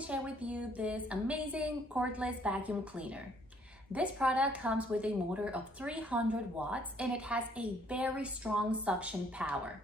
to share with you this amazing cordless vacuum cleaner. This product comes with a motor of 300 watts and it has a very strong suction power.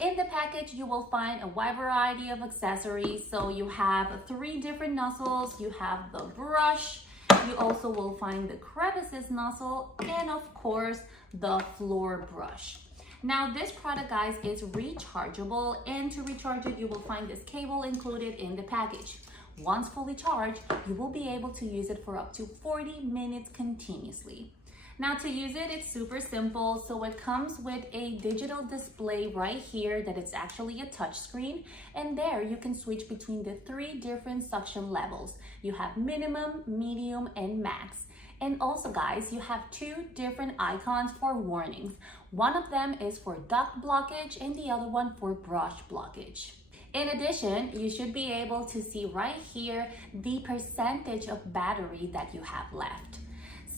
In the package, you will find a wide variety of accessories. So you have 3 different nozzles, you have the brush, you also will find the crevices nozzle, and of course, the floor brush. Now this product, guys, is rechargeable, and to recharge it, you will find this cable included in the package. Once fully charged, you will be able to use it for up to 40 minutes continuously. Now to use it, it's super simple. So it comes with a digital display right here that it's actually a touch screen, and there you can switch between the 3 different suction levels. You have minimum, medium, and max. And also, guys, you have 2 different icons for warnings. One of them is for duct blockage and the other one for brush blockage. In addition, you should be able to see right here the percentage of battery that you have left.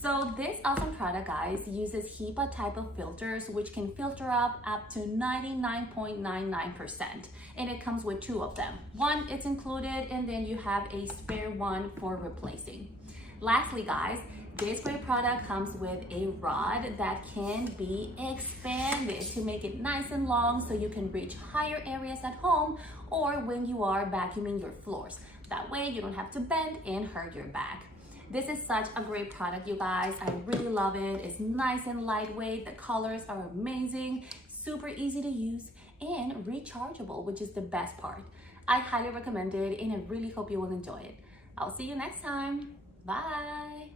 So this awesome product, guys, uses HEPA type of filters, which can filter up to 99.99%. And it comes with 2 of them. One, it's included, and then you have a spare one for replacing. Lastly, guys, this great product comes with a rod that can be expanded to make it nice and long so you can reach higher areas at home or when you are vacuuming your floors. That way you don't have to bend and hurt your back. This is such a great product, you guys. I really love it. It's nice and lightweight. The colors are amazing, super easy to use, and rechargeable, which is the best part. I highly recommend it, and I really hope you will enjoy it. I'll see you next time. Bye.